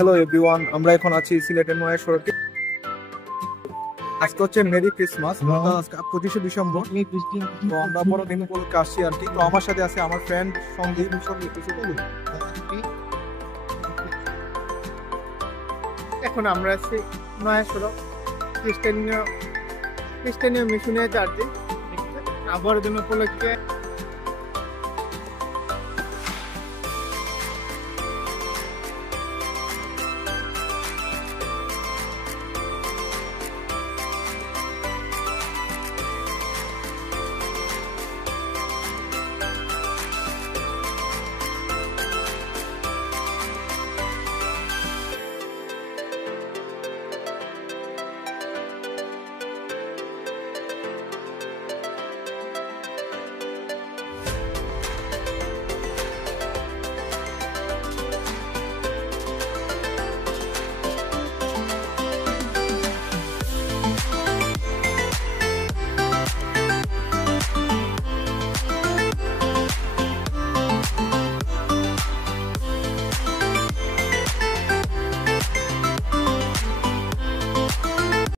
Hello everyone, আমরা এখন আছি সিলেটের নয়া সড়কে। আজকে হচ্ছে মেরি ক্রিসমাস, আজকে 25শে ডিসেম্বর। তো আমরা বড়দিন উপলক্ষে আসছি আর কি। তো আমার সাথে আছে আমার ফ্রেন্ড সন্দীপ। কিছু বলুন। এখন আমরা আছি নয়া সড়ক খ্রিস্টানীয় মিশনের চার্চে। বড়দিন উপলক্ষে